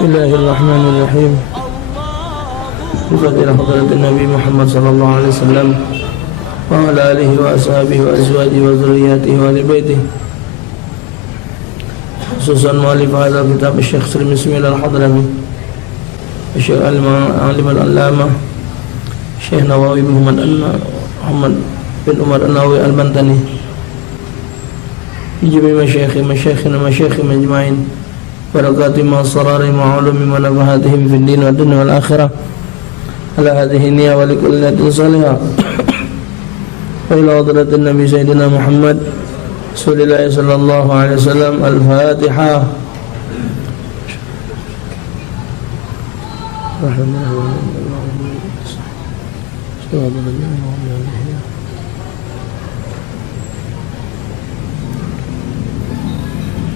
Bismillahirrahmanirrahim. Bifadil hadratin Nabi Muhammad sallallahu alaihi wasallam wa ala alihi wa ashabihi wa azwajihi wa dzurriyyatihi wa ahli baitihi. Khususan mu'allif hadha kitab Syekh Salim Ismail Al-Hadrami, Syekh Alim Al-Allamah Syekh Nawawi Muhammad bin Umar An-Nawawi Al-Bantani. Ijmi masyayikhina majma'in. Barakati ma sarari ma'ulumi ma nafahatihim fi din wa dunya wal akhirah. Ala hadhihi niyya wa likulli niyatin salihah. Wa ila hadratin Nabi Sayyidina Muhammad Rasulullah sallallahu alaihi wasallam. Al-Fatihah.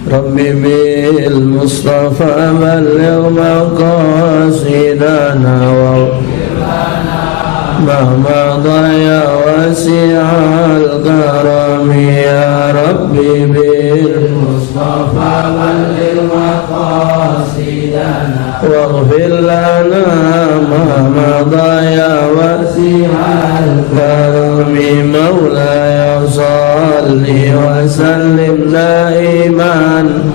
Rabbi bil Mustafa balligh maqasidana wa mahma daya wasi'al karami. Ya Rabbi bil Mustafa balligh maqasidana waghfir lana mahma daya wasi'al karami. Maulaya salli wa sallim daiman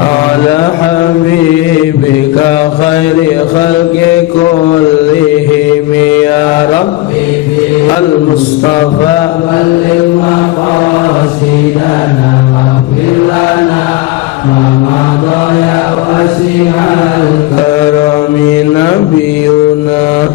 ala habibika khairi khalqi kullihim. Ya Rabbi al-Mustafa balligh maqasidana waghfir lana ma daya wasi'al karami. Nabiyuna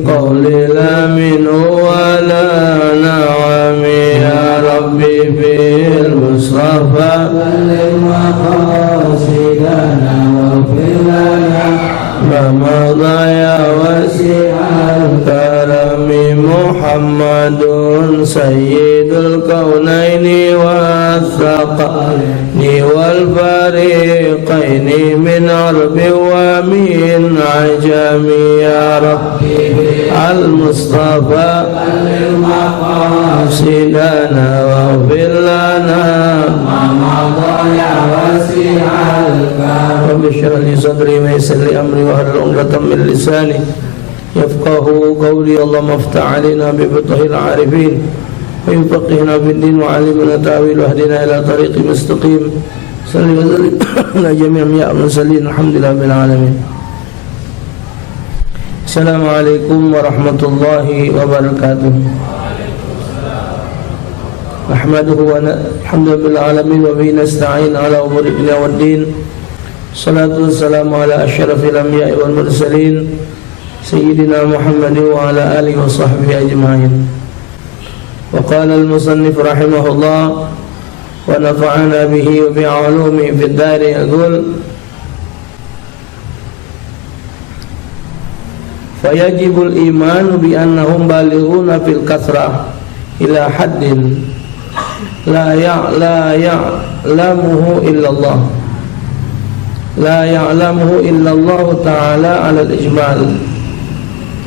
qawli la minhu wa la na'ami. Ya Rabbi bil Mustafa balligh maqasidana waghfir lana ma daya wasi'al karami. Muhammadun sayyidul kaunaini wathaqalaini wal fariqaini min arbi wa min ajami. Ya Rabbi al-Mustafa balligh maqasidana waghfir lana ma daya wasi'al karami. Rabbi shrah li sadri wa yassir li amri wa hlul 'uqdatam min lisani yafqahu qawli. Allahumma iftah 'alaina bi fathil 'arifin wa faqihna fid din wa 'allimna ta'wil wa hdina ila tariqin mustaqim. Salli wa sallim ala jami'il mursalin. Alhamdulillahi rabbil alamin. Assalamualaikum warahmatullahi wabarakatuh. Nahmaduhu wa alhamdulillahi alamin wa bihi nasta'in ala umuri dunya waddin. Salatu wassalamu ala asyrafil anbiya'i wal mursalin Sayyidina Muhammadin wa ala alihi wa sahbihi ajma'in. Wa qala al-musannif rahimahullah wa nafa'ana bihi wa bi'ulumihi fid dari. Yaqul fayajibul imanu bi annahum balighuna fil kasrah ila haddin la ya'lamuhu illallah ta'ala ala al-ijmal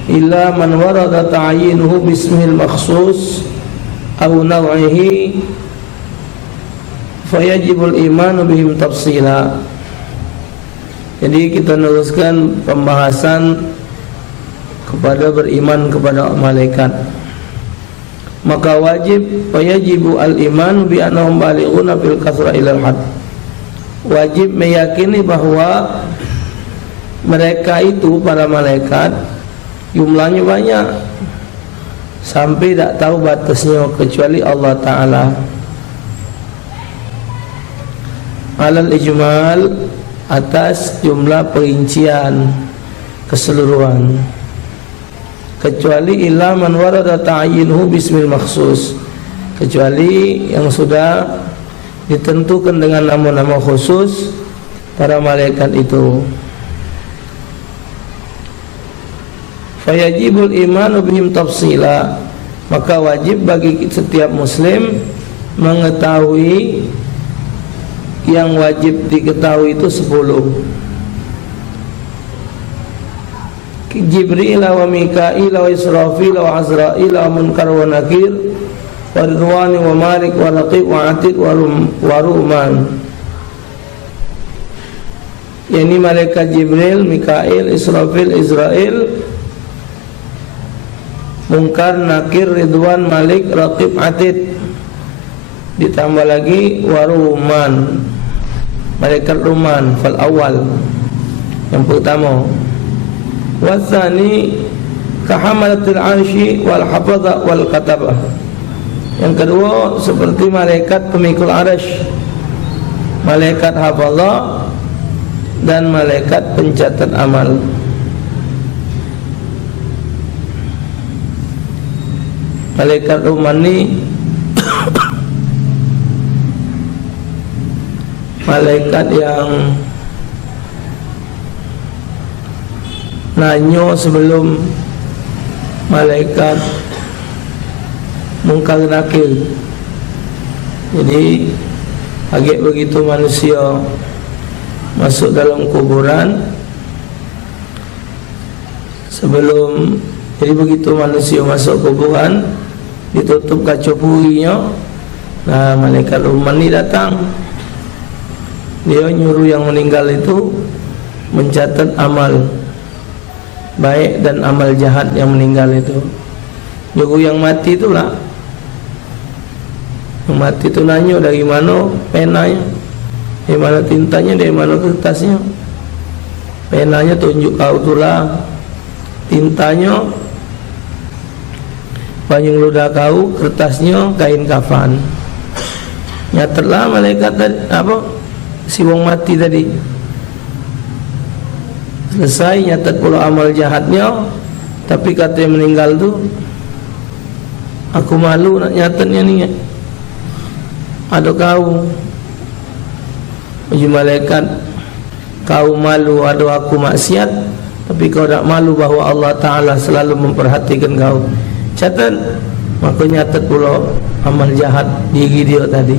illa man warada ta'yinuhu bismil makhsus aw naw'ihi fayajibul imanu bihim tafsila. Jadi kita meneruskan pembahasan kepada beriman kepada malaikat. Maka wajib fayajibu al-iman bi annahum balighuna fil kasra ila al-had. Wajib meyakini bahwa mereka itu para malaikat jumlahnya banyak sampai tak tahu batasnya kecuali Allah Ta'ala. Alal ijmal, atas jumlah perincian keseluruhan, kecuali illa man warada ta'yinuhu bismil makhsus, kecuali yang sudah ditentukan dengan nama-nama khusus para malaikat itu. Fayajibul imanu bihim tafsila, maka wajib bagi setiap muslim mengetahui yang wajib diketahui itu 10. Jibril wa Mikail wa Israfil wa Azrail wa Munkar wa Nakir wa Ridwan wa Malik wa Raqib wa Atid wa Ruman. Ini malaikat Jibril, Mikail, Israfil, Israel, Munkar, Nakir, Ridwan, Malik, Raqib, Atid. Ditambah lagi Waruman, malaikat Ruman, fal awal, yang pertama. Wasani kahamalatil arshi wal hafadha wal katabah. Yang kedua seperti malaikat pemikul arsh, malaikat hafadha dan malaikat pencatat amal. Malaikat Ruman ni malaikat yang nanyo sebelum malaikat Munkar Nakir. Jadi agak begitu manusia masuk dalam kuburan, sebelum, jadi begitu manusia masuk kuburan, ditutup kaca purinya, nah malaikat Ruman ni datang. Dia nyuruh yang meninggal itu mencatat amal baik dan amal jahat yang meninggal itu. Nyuruh yang mati itulah, yang mati itu nanya dari mana penanya, dari mana tintanya, dari mana kertasnya. Penanya tunjuk kau itulah, tintanya banyak ludah kau, kertasnya kain kafan. Nyatatlah malaikat tadi, apa, si wong mati tadi. Selesai nyatat pula amal jahatnya, tapi kata yang meninggal tu, aku malu nak nyatatnya ni. Ada kau uji malaikat, kau malu ada aku maksiat, tapi kau tak malu bahawa Allah Ta'ala selalu memperhatikan kau. Catat, maka nyatat pula amal jahat diri dia tadi.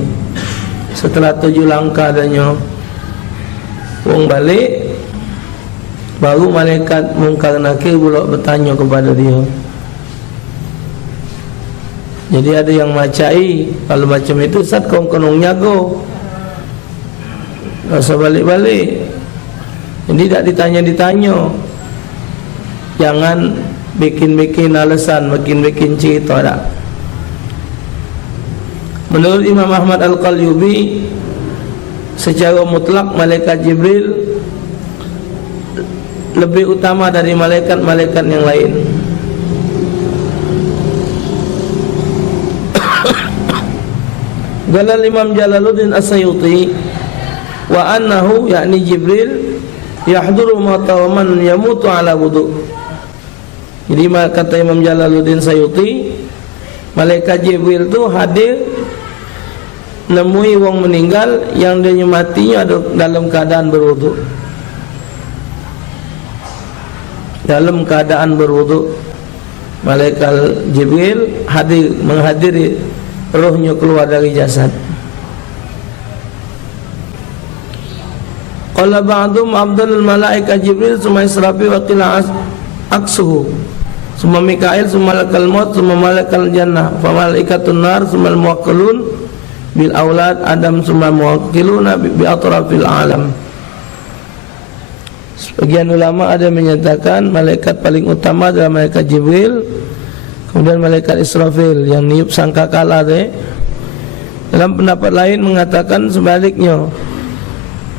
Setelah 7 langkah adanya wong balik, baru malaikat Munkar Nakir pula bertanya kepada dia. Jadi ada yang macai, kalau macam itu Ustaz kau kena nyago, tak usah balik-balik. Jadi tak ditanya-ditanya, jangan bikin-bikin alasan, bikin-bikin cerita tak. Menurut Imam Ahmad Al-Qalyubi, secara mutlak malaikat Jibril lebih utama dari malaikat-malaikat yang lain. Galal Imam Jalaluddin As-Sayuti wa annahu, yakni Jibril, yahduru mauta wa man yamutu ala wudu. Jadi kata Imam Jalaluddin Sayuti, malaikat Jibril tu hadir nemui wong meninggal yang dia matinya dalam keadaan berwudu. Dalam keadaan berwudu, malaikat Jibril hadir, menghadiri rohnya keluar dari jasad. Qala ba'dhum afdalul malaika Jibril summa Israfil wa qila aksuhu summa Mikail summa malakal maut summa malakal jannah fa malaikatun nar summa al muwakkilun bil aulad Adam summa muwakkiluna bi atrafil alam. Sebagian ulama ada menyatakan malaikat paling utama adalah malaikat Jibril, kemudian malaikat Israfil yang niup sangkakala deh. Dalam pendapat lain mengatakan sebaliknya,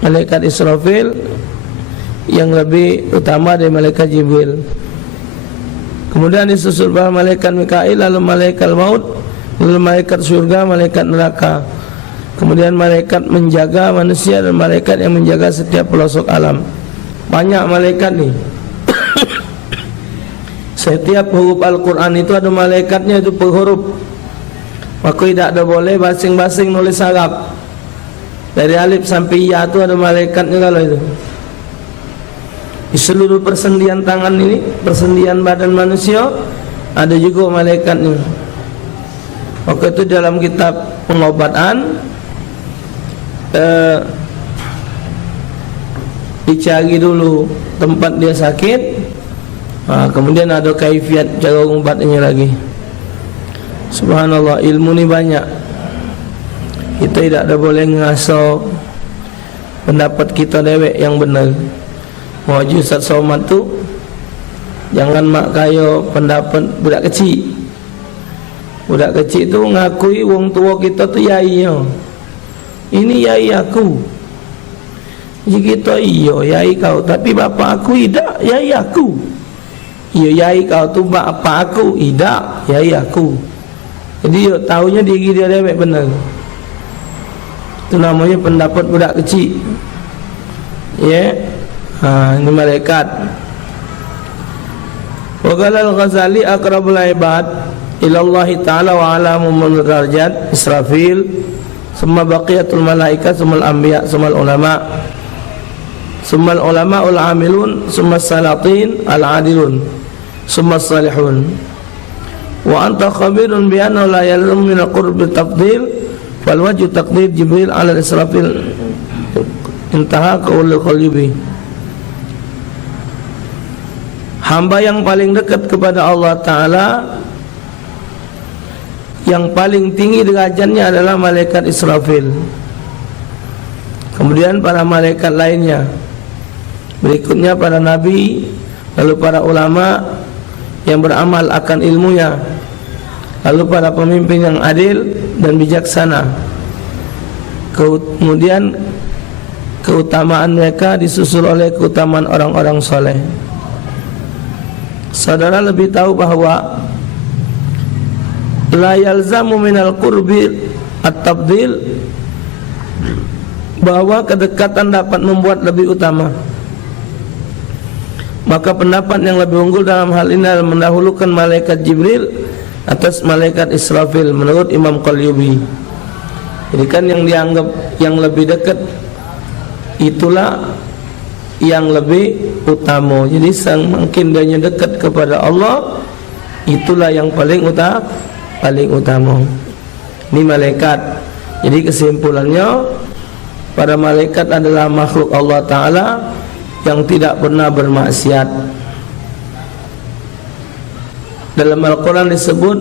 malaikat Israfil yang lebih utama dari malaikat Jibril. Kemudian disusul bahwa malaikat Mikail, lalu malaikat maut, lalu malaikat surga, malaikat neraka. Kemudian malaikat menjaga manusia dan malaikat yang menjaga setiap pelosok alam. Banyak malaikat ni. Setiap huruf Al-Quran itu ada malaikatnya itu per huruf. Maka tidak ada boleh basing-basing nulis Arab. Dari alif sampai ya itu ada malaikatnya kalau itu. Di seluruh persendian tangan ini, persendian badan manusia, ada juga malaikatnya. Maka itu dalam kitab pengobatan dicari dulu tempat dia sakit, kemudian ada kaifiat cara ubatnya lagi. Subhanallah, ilmu ni banyak. Kita tidak ada boleh ngaso pendapat kita dewek yang benar. Maju Ustaz Somad tu jangan mak kaya pendapat budak kecil. Budak kecil tu ngakui wong tua kita tu yainya. Ini yai aku. Jadi kita iyo yai kau, tapi bapa aku tidak yai aku. Iyo yai kau tu bapa aku, tidak yai aku. Jadi yo taunya diri dia dewek benar. Itu namanya pendapat budak kecil. Ya. Ini malaikat. Wa qala al-Ghazali aqrabul ibad ila Allah taala wa alamu min darajat Israfil, summa baqiyatul malaikat, summa al-anbiya, summa al-ulama, summa al-ulama al-amilun, summa as-salatin al-adilun, summa as-salihun. Wa anta khabirun bi anna la yalzam min al-qurb tafdil wal wajhu taqdir Jibril ala Israfil. Intaha qaulul qalbi. Hamba yang paling dekat kepada Allah Ta'ala, yang paling tinggi derajatnya adalah malaikat Israfil, kemudian para malaikat lainnya, berikutnya para nabi, lalu para ulama yang beramal akan ilmunya, lalu para pemimpin yang adil dan bijaksana. Kemudian keutamaan mereka disusul oleh keutamaan orang-orang soleh. Saudara lebih tahu bahawa la yalzamu minal qurbi at-tabdil, bahwa kedekatan dapat membuat lebih utama. Maka pendapat yang lebih unggul dalam hal ini adalah mendahulukan malaikat Jibril atas malaikat Israfil menurut Imam Qalyubi. Jadi kan yang dianggap yang lebih dekat itulah yang lebih utama. Jadi semakin dia dekat kepada Allah, itulah yang paling utama. Ini malaikat. Jadi kesimpulannya, para malaikat adalah makhluk Allah Ta'ala yang tidak pernah bermaksiat. Dalam Al-Quran disebut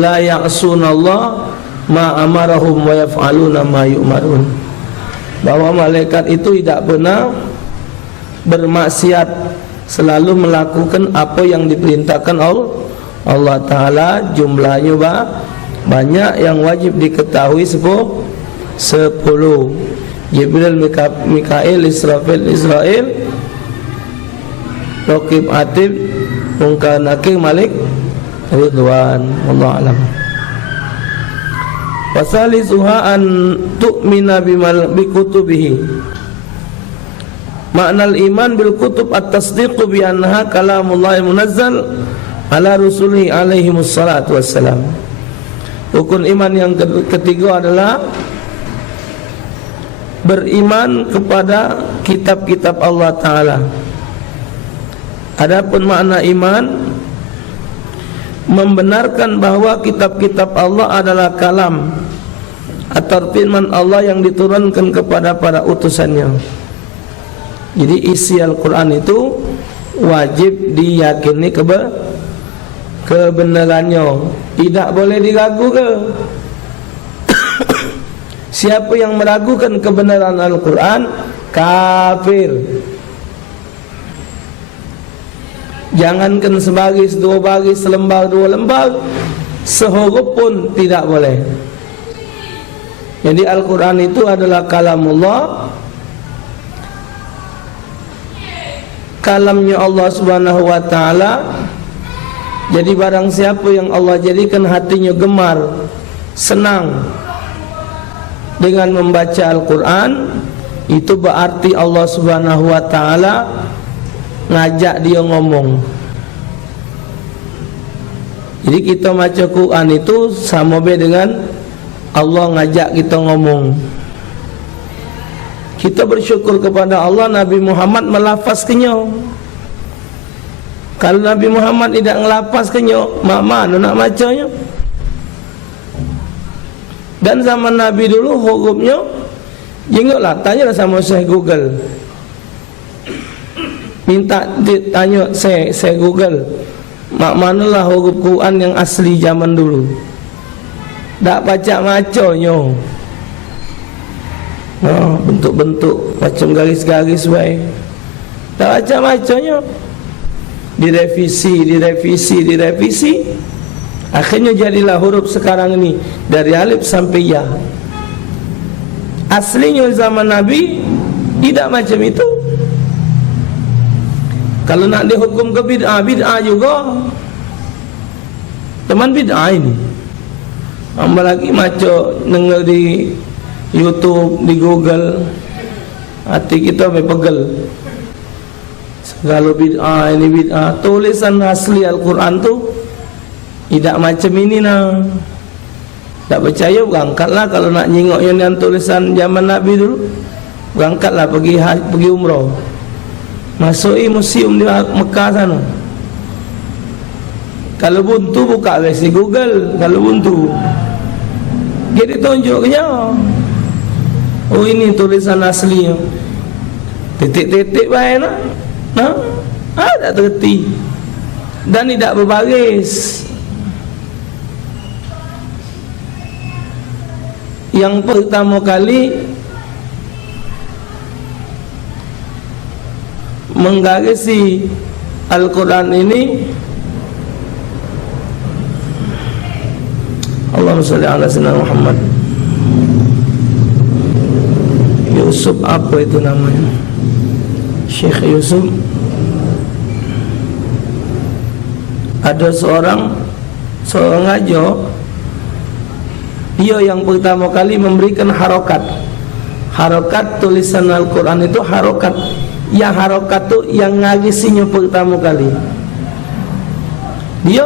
la ya'sunallah ma amarahum wa yaf'aluna ma yu'marun, bahwa malaikat itu tidak pernah bermaksiat, selalu melakukan apa yang diperintahkan Allah Ta'ala. Jumlahnya banyak yang wajib diketahui 10. Jibril, Mikail, Israfil, Israel, Raqib, Atid, Munkar, Nakir, Malik, Ridwan. Wallahu a'lam. Wasalisuha an tu'mina bikutubihi. Makna iman bil kutub at-tasdiqu bi annaha kalamullah munazzal ala rusulihi alaihi wassalatu wassalam. Rukun iman yang ketiga adalah beriman kepada kitab-kitab Allah Ta'ala. Adapun makna iman, membenarkan bahwa kitab-kitab Allah adalah kalam atau firman Allah yang diturunkan kepada para utusannya. Jadi isi Al-Quran itu wajib diyakini kebenarannya, tidak boleh diragukan. Siapa yang meragukan kebenaran Al-Quran, kafir. Jangankan sebaris, dua baris, selembar, dua lembar, sehuruf pun tidak boleh. Jadi Al-Quran itu adalah kalamullah, kalamnya Allah Subhanahu wa Ta'ala. Jadi barang siapa yang Allah jadikan hatinya gemar, senang dengan membaca Al-Quran, itu berarti Allah Subhanahu wa Ta'ala ngajak dia ngomong. Jadi kita baca Quran itu sama dengan Allah ngajak kita ngomong. Kita bersyukur kepada Allah, Nabi Muhammad melafazkannya. Kalau Nabi Muhammad tidak melafazkannya, mana nak bacanya? Dan zaman Nabi dulu hurufnya, jengoklah, tanyalah sama Syekh Google. Minta ditanya saya Google, mak manalah huruf Quran yang asli zaman dulu. Tak baca maconyo. Bentuk-bentuk macam garis-garis baik. Tak baca maconyo. Direvisi. Akhirnya jadilah huruf sekarang ini dari alif sampai ya. Aslinya zaman Nabi tidak macam itu. Kalau nak dihukum ke bid'ah juga. Teman bid'ah ini. Apalagi macam dengar di YouTube, di Google, hati kita berpegel. Segala bid'ah, ini bid'ah. Tulisan asli Al-Quran tu tidak macam ini nah. Tak percaya, berangkatlah. Kalau nak nyingok yang tulisan zaman Nabi dulu, berangkatlah pergi umrah. Masuki museum di Mekah sana. Kalau buntu buka versi Google. Kalau buntu jadi tunjuknya, oh ini tulisan asli. Titik-titik baik nak. Tak terti dan tidak berbaris. Yang pertama kali menggarisi Al-Quran ini, Allahumma shalli ala sayyidina Muhammad. Yusuf apa itu namanya? Syekh Yusuf. Ada seorang aja, dia yang pertama kali memberikan harokat tulisan Al-Quran itu harokat. Yang harokat tu yang ngagisinya pertama kali dia.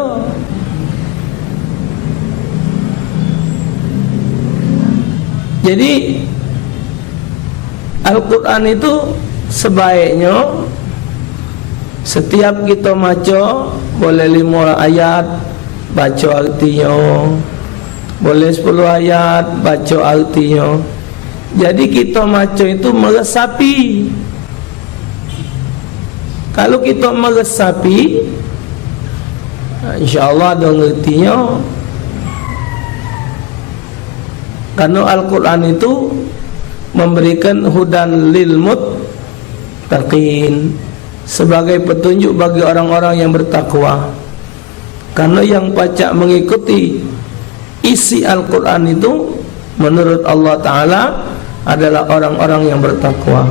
Jadi Al-Quran itu sebaiknya setiap kita baca, boleh 5 ayat baca artinya, boleh 10 ayat baca artinya. Jadi kita baca itu meresapi. Kalau kita meresapi, insya-Allah ada ngertinya. Karena Al-Quran itu memberikan hudan lil muttaqin, sebagai petunjuk bagi orang-orang yang bertakwa. Karena yang pacak mengikuti isi Al-Quran itu menurut Allah Ta'ala adalah orang-orang yang bertakwa.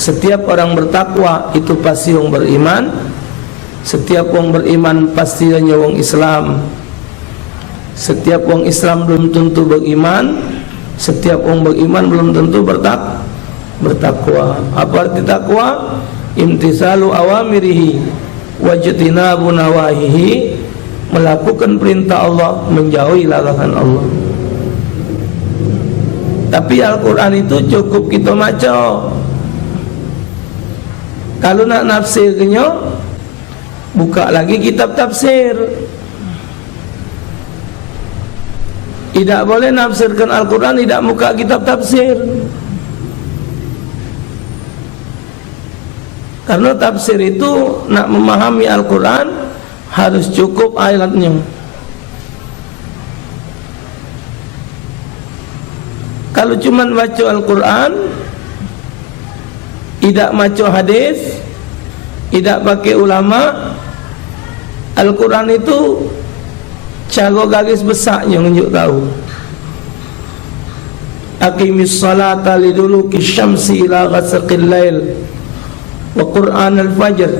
Setiap orang bertakwa itu pasti orang beriman. Setiap orang beriman pasti hanya orang Islam. Setiap orang Islam belum tentu beriman. Setiap orang beriman belum tentu bertakwa. Apa arti takwa? Imtisalu awamirihi wajtinabu nawahihi, melakukan perintah Allah, menjauhi larangan Allah. Tapi Al-Quran itu cukup kita baca. Kalau nak nafsirnya, buka lagi kitab tafsir. Tidak boleh nafsirkan Al-Quran tidak buka kitab tafsir. Karena tafsir itu nak memahami Al-Quran harus cukup ayatnya. Kalau cuma baca Al-Quran, tidak baca hadis, tidak pakai ulama, Al-Quran itu cara garis besarnya menunjuk tahu. Aqimis salata liduluki syamsi ila ghasaqil lail wa Qur'an al-fajr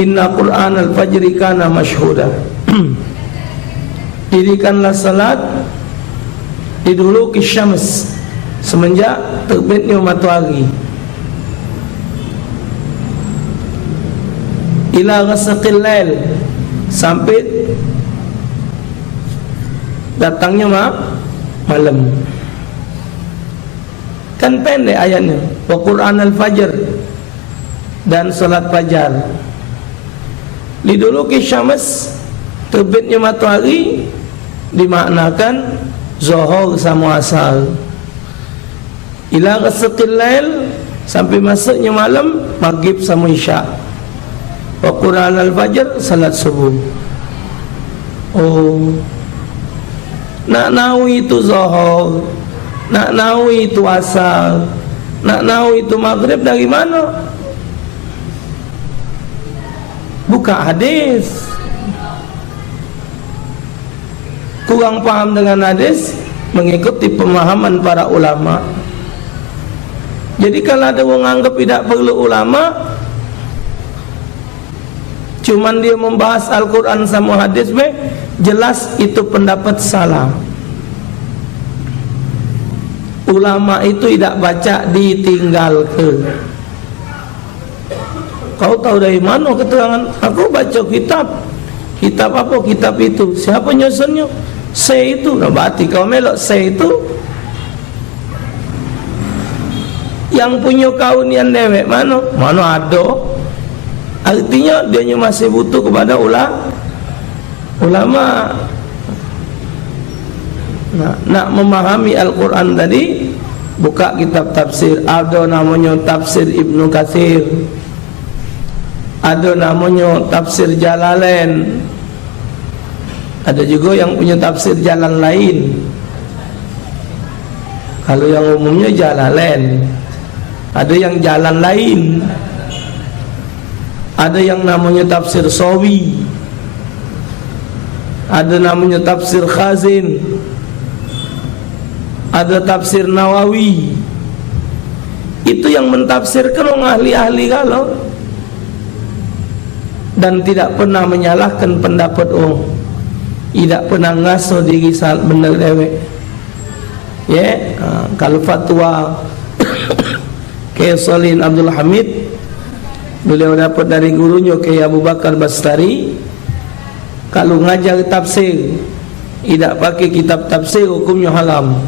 inna Qur'an al-fajri kana mashhuda. Dirikanlah salat liduluki syams, semenjak terbitnya matahari, ila ghasaqil lail, sampai datangnya malam. Kan pendek ayatnya. Wa Qur'an al-fajr, dan salat fajar. Liduluki syams, terbitnya matahari, dimaknakan zuhur sama asar. Ila ghasaqil lail, sampai masuknya malam, maghrib sama isya. Wa Qur'an al-fajr, salat subuh. Oh, nak nawi itu zuhur, nak nawi itu asar, nak nawi itu maghrib dari mana? Buka hadis. Kurang paham dengan hadis, mengikuti pemahaman para ulama. Jadi kalau ada orang anggap tidak perlu ulama, cuman dia membahas Al-Quran sama hadis, jelas itu pendapat salah. Ulama itu tidak baca, ditinggal ke. Kau tahu dari mana keterangan? Aku baca kitab. Kitab apa? Kitab itu. Siapa nyusunnya? Saya itu. Nah, berarti kau melok saya itu. Yang punya kaunian dewek mana? Mana ada? Artinya dia masih butuh kepada ulama. Nah, nak memahami Al-Quran tadi, buka kitab tafsir. Ada namanya tafsir Ibnu Katsir, ada namanya tafsir Jalalain, ada juga yang punya tafsir jalan lain. Kalau yang umumnya Jalalain, ada yang jalan lain, ada yang namanya tafsir Sawi, ada namanya tafsir Khazin, ada tafsir Nawawi. Itu yang mentafsirkan orang ahli-ahli kalau, dan tidak pernah menyalahkan pendapat orang, tidak pernah ngasuh diri benar dewek. Kalau fatwa Kyai Salihin Abdul Hamid, beliau dapat dari gurunya Kyai Abu Bakar Bastari, kalau ngajar tafsir tidak pakai kitab tafsir, hukumnya haram.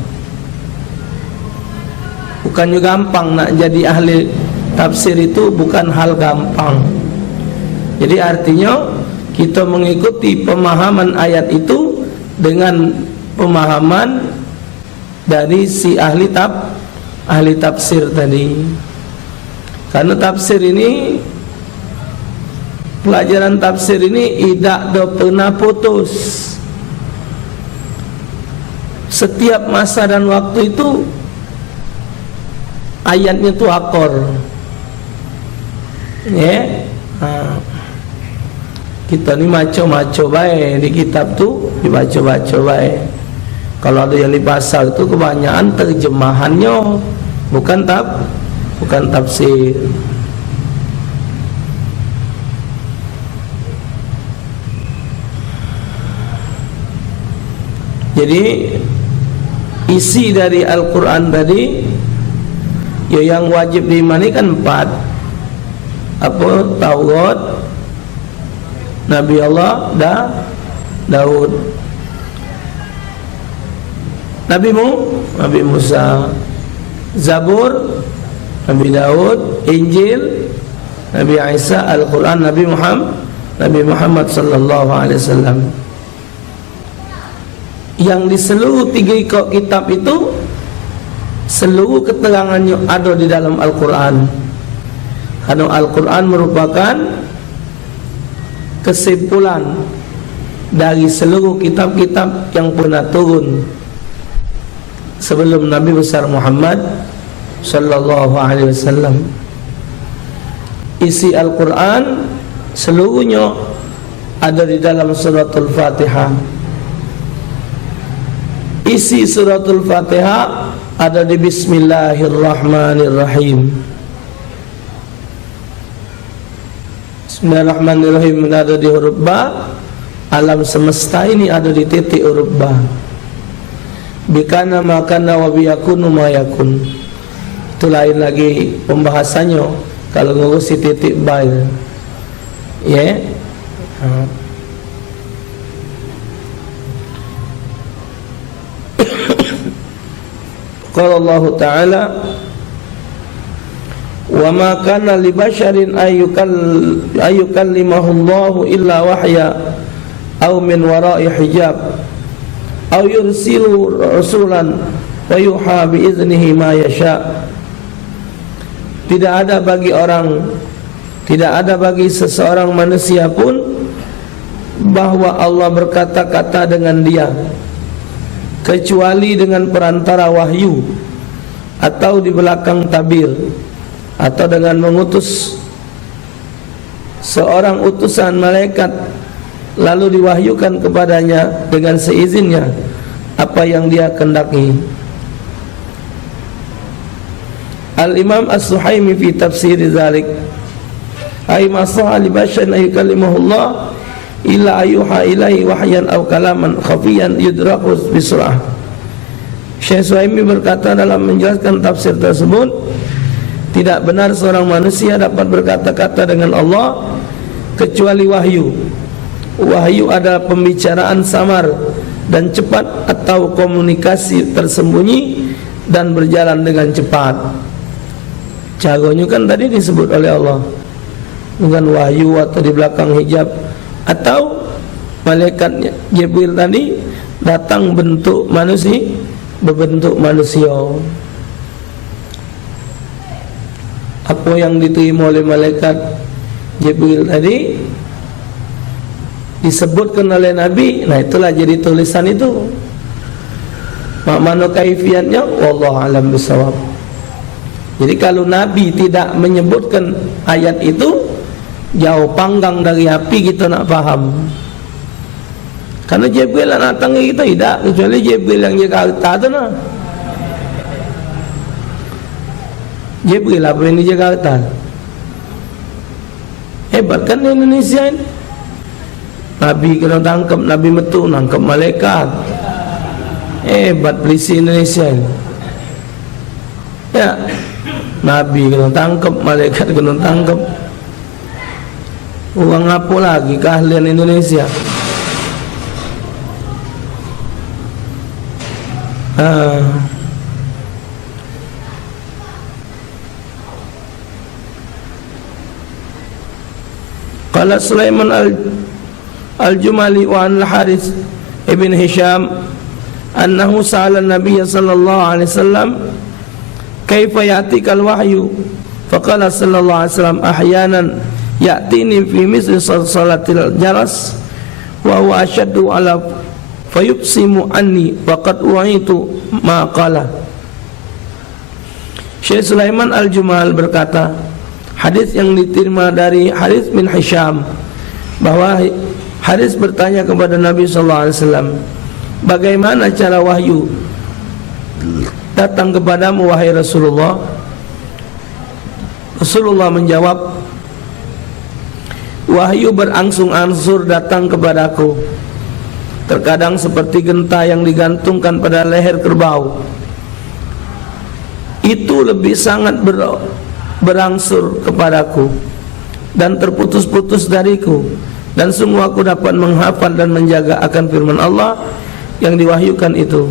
Bukannya gampang nak jadi ahli tafsir, itu bukan hal gampang. Jadi artinya kita mengikuti pemahaman ayat itu dengan pemahaman dari si ahli tafsir tadi. Karena tafsir ini, pelajaran tafsir ini tidak pernah putus. Setiap masa dan waktu itu ayatnya itu akor. Kita ni maco-maco baik di kitab tu, dibaca-baca baik. Kalau ada yang di pasar tu kebanyakan terjemahannya, bukan tafsir. Jadi isi dari Al-Quran tadi, yang wajib diimani kan 4. Apa? Taurat, Nabi Allah Daud, Nabi Musa, Zabur Nabi Daud, Injil Nabi Isa, Al-Quran Nabi Muhammad sallallahu alaihi wasallam. Yang di seluruh 3 kitab itu, seluruh keterangannya ada di dalam Al-Quran. Karena Al-Quran merupakan kesimpulan dari seluruh kitab-kitab yang pernah turun sebelum Nabi besar Muhammad sallallahu alaihi wasallam. Isi Al-Quran seluruhnya ada di dalam suratul Fatihah. Isi suratul Fatihah ada di Bismillahirrahmanirrahim. Bismillahirrahmanirrahim ada di huruf ba. Alam semesta ini ada di titik huruf ba. Bikana makana wa biyakunu ma yakun. Itu lain lagi pembahasannya kalau ngurusi titik ba. Qala Allah Ta'ala, wa ma kana li basharin ayyukallimahu Allahu illa wahya aw min wara'i hijab aw yursilu rasulan wa yuha bi idnihi ma yasha. Tidak ada bagi orang Tidak ada bagi seseorang manusia pun bahwa Allah berkata-kata dengan dia kecuali dengan perantara wahyu, atau di belakang tabir, atau dengan mengutus seorang utusan malaikat lalu diwahyukan kepadanya dengan seizinnya apa yang dia kehendaki. Al-Imam As-Suhaimi fi tafsir dzalik ay masaha li basharin ay kalimahullah illa ayuha ilaihi wahyan aw kalaman khafiyan yudraku bisur'ah. Syekh Suhaimi berkata dalam menjelaskan tafsir tersebut, tidak benar seorang manusia dapat berkata-kata dengan Allah kecuali wahyu. Wahyu adalah pembicaraan samar dan cepat atau komunikasi tersembunyi dan berjalan dengan cepat. Caranya kan tadi disebut oleh Allah dengan wahyu atau di belakang hijab, atau malaikat Jibril tadi datang bentuk manusia, berbentuk manusia. Apa yang diterima oleh malaikat Jibril tadi disebutkan oleh Nabi, nah itulah jadi tulisan itu. Mana kaifiatnya wallahu alam bisawab. Jadi kalau Nabi tidak menyebutkan ayat itu, jauh panggang dari api kita nak faham. Karena Jibril nak datang kita tidak, kecuali Jibril yang jaga harta tu nah. Jibril apa yang jaga harta? Hebat kan di Indonesia ini. Nabi kena tangkap, Nabi metu nangkap malaikat. Hebat polisi Indonesia ini. Ya, Nabi kena tangkap, malaikat kena tangkap. Orang apa lagi keahlian Indonesia? Qala Sulaiman al-Jumali wa al-Harith ibn Hisham annahu sa'ala an-nabiy sallallahu alaihi wasallam kaifa ya'tika al-wahyu faqala sallallahu alaihi wasallam ahyanan ya'tini fi misli salatil jaras wa huwa ashaddu ala fayubsimu anni waqad u'itu ma qala. Syekh Sulaiman al-Jumal berkata, hadis yang diterima dari Harith bin Hisham, bahwa Harith bertanya kepada Nabi sallallahu alaihi wasallam, bagaimana cara wahyu datang kepadamu wahai Rasulullah? Rasulullah menjawab, wahyu berangsur-angsur datang kepadaku, terkadang seperti genta yang digantungkan pada leher kerbau. Itu lebih sangat berangsur kepadaku dan terputus-putus dariku, dan semua aku dapat menghafal dan menjaga akan firman Allah yang diwahyukan itu.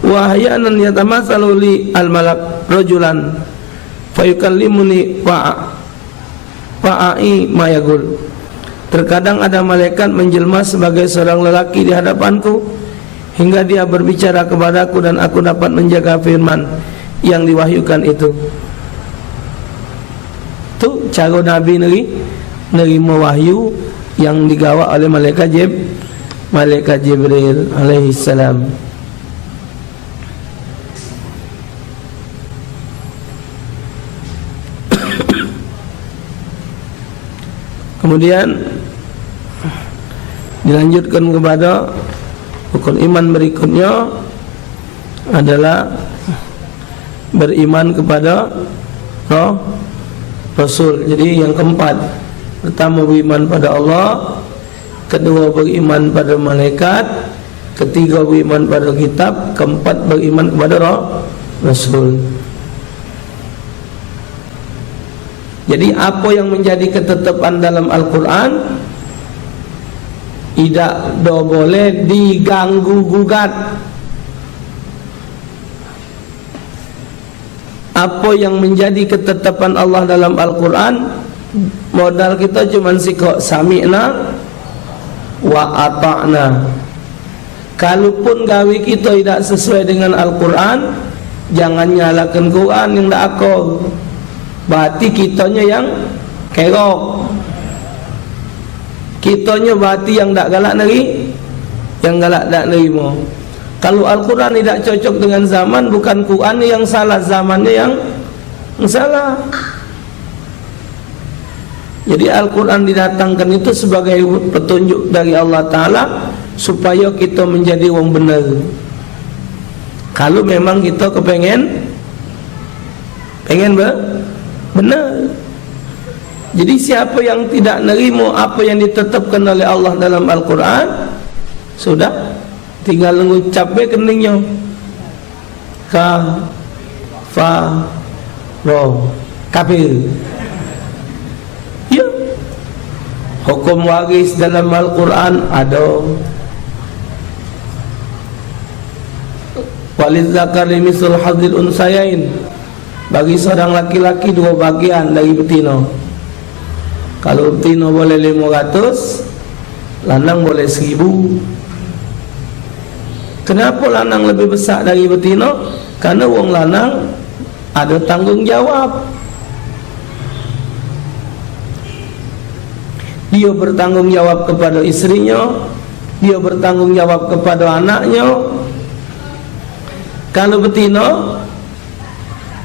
Wahyanan yatamatsalu li al-malak rajulan fayukallimuni fa'i ma yaqul. Terkadang ada malaikat menjelma sebagai seorang lelaki di hadapanku hingga dia berbicara kepadaku dan aku dapat menjaga firman yang diwahyukan itu. Itu cara Nabi nerima wahyu yang digawa oleh malaikat Jibril alaihi salam. Kemudian dilanjutkan kepada rukun iman berikutnya adalah beriman kepada Rasul. Jadi yang keempat, pertama beriman pada Allah, kedua beriman pada malaikat, ketiga beriman pada kitab, keempat beriman kepada Rasul. Jadi apa yang menjadi ketetapan dalam Al-Quran tidak boleh diganggu gugat. Apa yang menjadi ketetapan Allah dalam Al-Quran, modal kita cuma sikok sami'na wa ata'na. Kalaupun gawe kita tidak sesuai dengan Al-Quran, jangan nyalakan Quran yang tak akal. Berarti kitanya yang kerok. Kitanya berarti yang tak galak neri, yang galak tak nerima. Kalau Al-Quran tidak cocok dengan zaman, bukan Quran yang salah, zamannya yang salah. Jadi Al-Quran didatangkan itu sebagai petunjuk dari Allah Ta'ala supaya kita menjadi orang benar. Kalau memang kita kepengen benar. Jadi siapa yang tidak nerima apa yang ditetapkan oleh Allah dalam Al-Quran, sudah tinggal mengucap keningnya kafir. Ya. Hukum waris dalam Al-Quran ada. Walidzakari misal hadzil unsayain. Bagi seorang laki-laki 2 bagian dari betina. Kalau betina boleh 500, lanang boleh 1000. Kenapa lanang lebih besar dari betina? Karena wong lanang ada tanggung jawab. Dia bertanggung jawab kepada istrinya, dia bertanggung jawab kepada anaknya. Kalau betina,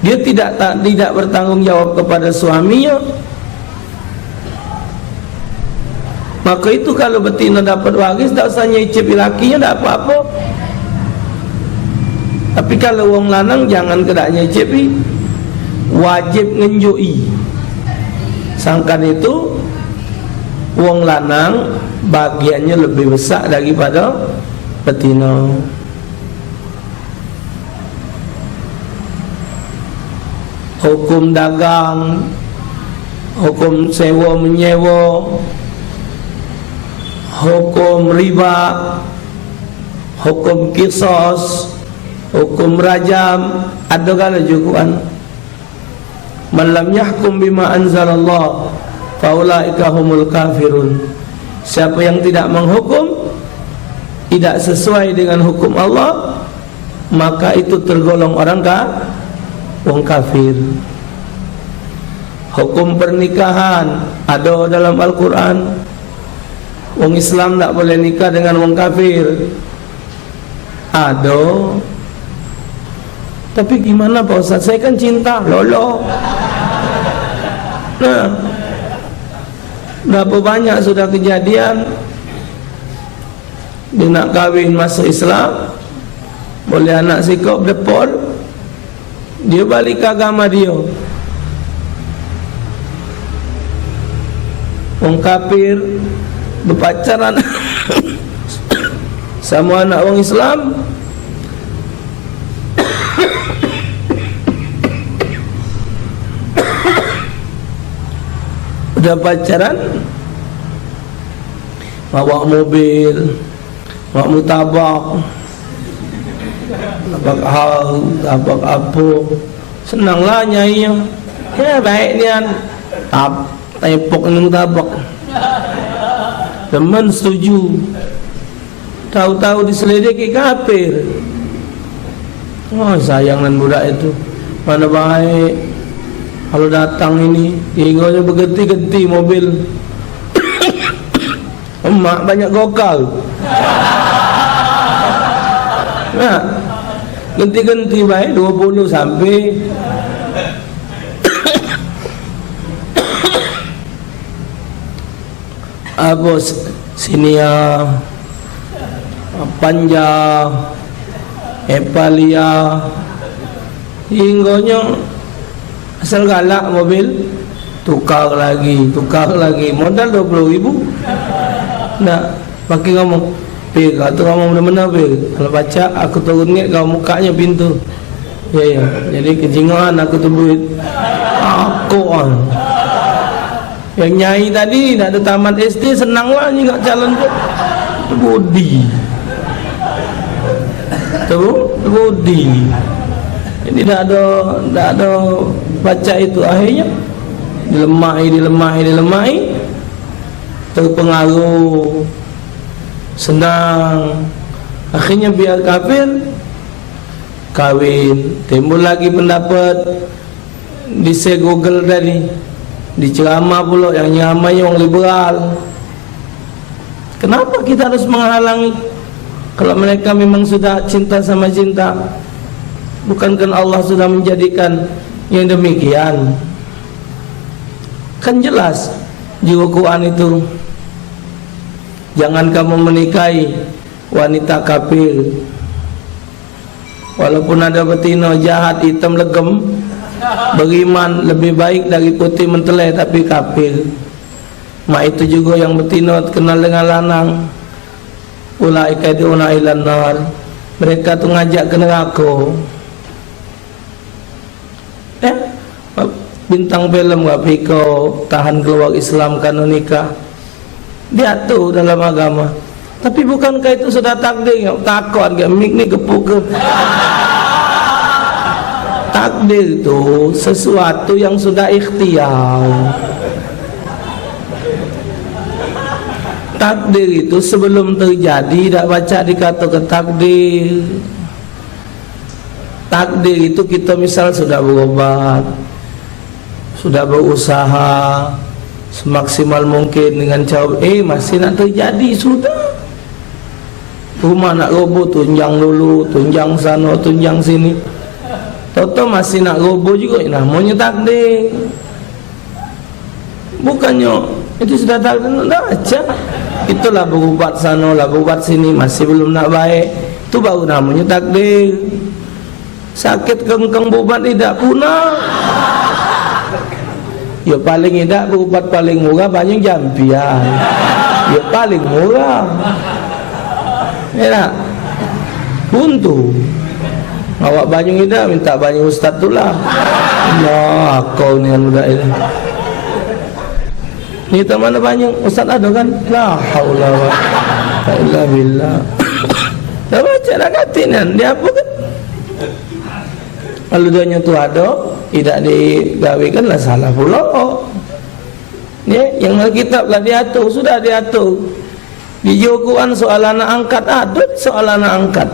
dia tidak bertanggung jawab kepada suaminya. Maka itu kalau betina dapat waris, tak usah nyicip lakinya, tak apa-apa. Tapi kalau wong lanang jangan kedak nyicipi, wajib ngenjui. Sangkan itu wong lanang bagiannya lebih besar daripada betina. Hukum dagang, hukum sewa menyewa, hukum riba, hukum qisas, hukum rajam, ada kala jukuan. Man lam yahkum bima anzalallah faulaika humul kafirun. Siapa yang tidak menghukum, tidak sesuai dengan hukum Allah, maka itu tergolong orang kafir. Hukum pernikahan ada dalam Al-Quran. Wong Islam tak boleh nikah dengan wong kafir, ada. Tapi gimana Pak Ustaz, saya kan cinta lolo. Nah, berapa banyak sudah kejadian dia nak kahwin masuk Islam, boleh anak sikap depol, dia balik ke agama dia. Wong kafir berpacaran sama anak wong Islam, udah pacaran, bawa mobil, bawa mutabak, tabak apa, senanglah nyai. Ya baik nian, tepok dengan mutabak. Teman setuju, tahu-tahu diselidiki kafir. Oh sayang dan budak itu, mana baik. Kalau datang ini, ingonya berganti-ganti mobil. Emak banyak gokal. Nah, ganti-ganti baik 20 sampai. Apa Sinia, Panja, Epalia, hinggonya asal galak mobil, tukar lagi, modal 20.000. Nak pakai ngomong, Pir, kau tu ngomong benar-benar Pir. Kalau baca aku turun ni kau mukanya pintu. Ya, jadi kejingan aku tu duit. Aku yang nyai tadi nak ada tamat SD, senanglah ni nak jalan tu. Bodi. Bodi. Jadi tak ada baca itu, akhirnya dilemai, terpengaruh, senang, akhirnya biar kafir, kawin. Timbul lagi pendapat di Google tadi, Diceramah pula yang nyamai yang liberal. Kenapa kita harus menghalangi? Kalau mereka memang sudah cinta sama cinta, bukankah Allah sudah menjadikan yang demikian? Kan jelas di Al-Quran itu, jangan kamu menikahi wanita kafir. Walaupun ada betina jahat, hitam legem, beriman lebih baik dari putih menteleh tapi kafir. Mak itu juga yang betina kenal dengan lanang, ulaika yad'una ilan nar, mereka tu ngajak ke neraka. Bintang film gak pikau tahan keluar Islam kan nikah, diatur dalam agama. Tapi bukankah itu sudah takdir? Takut gak mik ni gepuk ke? Takdir itu sesuatu yang sudah ikhtiar. Takdir itu sebelum terjadi tak baca dikatakan takdir. Takdir itu kita misal sudah berobat, sudah berusaha semaksimal mungkin dengan cara masih nak terjadi, sudah rumah nak roboh, tunjang dulu, tunjang sana, tunjang sini, toto masih nak roboh juga, namanya takdir. Bukannya itu sudah takdir, tak baca. Itulah berubat sana lah, berubat sini, masih belum nak baik, itu baru namanya takdir. Sakit kengkeng berubat tidak punah. Ya paling tidak berubat paling murah banyak jampian. Ya paling murah. Ya tak? Buntu. Awak banyak tidak minta banyak ustaz tu lah. Allah, kau ni yang muda ini. Ni tak mana banyak ustaz ada kan? La haula wa la ilaha billah. Dah baca dah katinan. Dia apa kan? Kalau duanya tu ada, tidak digawikan lah salah pula. Ya, yang Alkitab lah diatur, sudah diatur. Di Al-Quran soal anak angkat ada, soal anak angkat.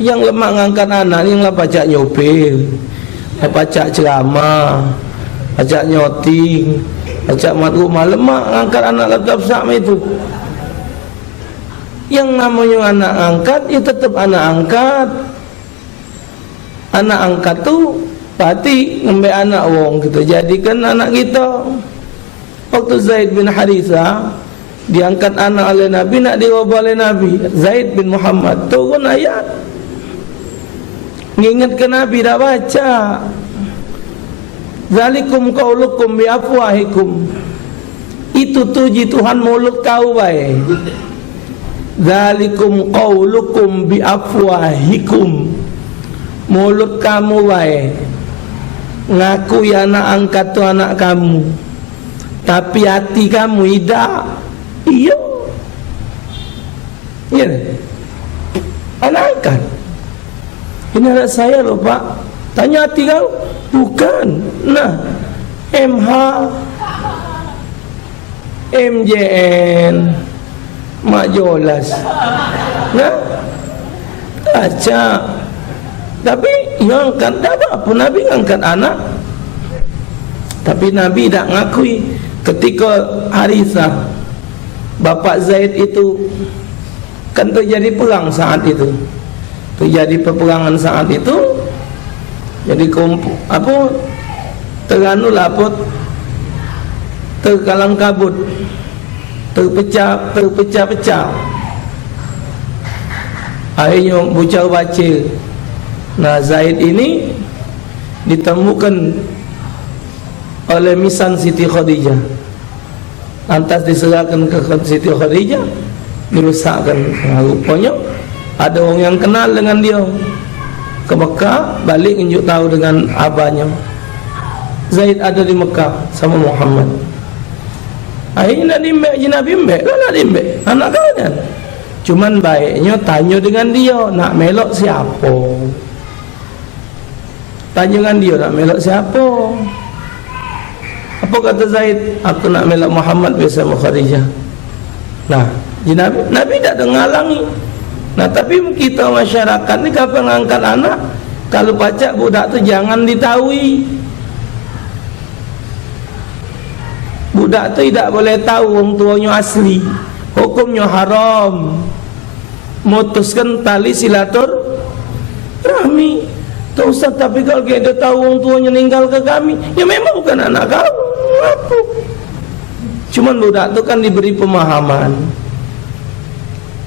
Yang lemah ngangkat anak ni yang lah pacak nyopir, pacak ceramah, pacak nyoting, pacak mat rumah. Lemah ngangkat anak laptop sama itu. Yang namanya anak angkat, ya tetap anak angkat. Anak angkat tu pati ngambil anak wong kita jadikan anak kita. Waktu Zaid bin Haritha diangkat anak oleh Nabi, nak dirubah oleh Nabi, Zaid bin Muhammad turun ayat mengingatkan Nabi dah baca, zalikum qaulukum bi afwahikum, itu tuji Tuhan mulut kau baik. Zalikum qaulukum bi afwahikum, mulut kamu baik ngaku ya anak angkat tu anak kamu, tapi hati kamu tidak. Iya, ya, anak angkat. Ini anak saya loh Pak. Tanya hati kau, bukan. Nah, MH, MJN, Majolas. Nah, baca. Tapi yang angkat tak apa, Nabi angkat anak. Tapi Nabi tak ngakui ketika Harithah bapak Zaid itu kan terjadi perang saat itu. Terjadi peperangan saat itu. Jadi teranul apa? Terkalang kabut. Terpecah-pecah. Akhirnya bucar bacil. Nah, Zaid ini ditemukan oleh misan Siti Khadijah, lantas diserahkan ke Siti Khadijah, dirusakkan. Nah, rupanya ada orang yang kenal dengan dia ke Mekah, balik tunjuk tahu dengan abahnya, Zaid ada di Mekah sama Muhammad. Akhirnya nak dimbek je Nabi mbek lah, nak dimbek anak kau kan. Cuman baiknya tanya dengan dia nak melok siapa. Tanya dengan dia nak melok siapa. Apa kata Zaid? Aku nak melok Muhammad bersama Khadijah. Nah, Nabi tak ada ngalangi. Nah, tapi kita masyarakat ni kapan angkat anak, kalau pacak budak tu jangan ditahui. Budak tu tidak boleh tahu orang tuanya asli. Hukumnya haram. Mutuskan tali silaturahmi. Tak usah, tapi kalau kita tahu orang tuanya meninggal ke kami, ya memang bukan anak kamu. Apa? Cuman budak tu kan diberi pemahaman,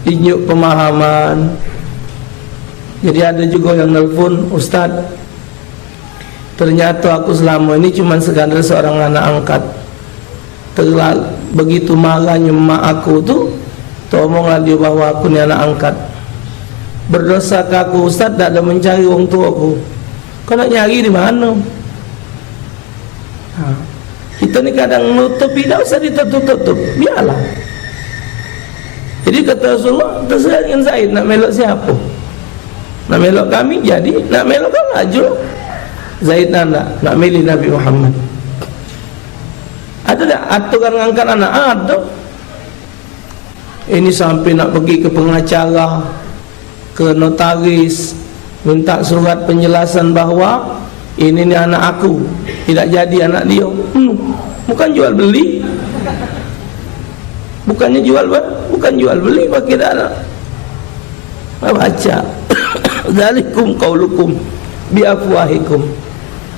dinyuk pemahaman. Jadi ada juga yang nelpon, Ustaz, ternyata aku selama ini cuma sekadar seorang anak angkat. Begitu marahnya mak aku tu, omonglah dia bahawa aku ni anak angkat. Berdosa ke aku, Ustaz, tak ada mencari orang tua aku. Kau nak nyari di mana? Kita ni kadang nutup, tidak usah ditutup-tutup, biarlah. Jadi kata Rasulullah, terserah dengan Zaid nak melok siapa. Nak melok kami jadi, nak melok kau laju. Zaid nak milih Nabi Muhammad. Ada tak aturan ngangkat anak? Ada. Ini sampai nak pergi ke pengacara, ke notaris, minta surat penjelasan bahawa ini ni anak aku, tidak jadi anak dia. Bukan jual beli. Bukan jual beli pakai anak. Baca. Zalikum qaulukum bi afwahikum.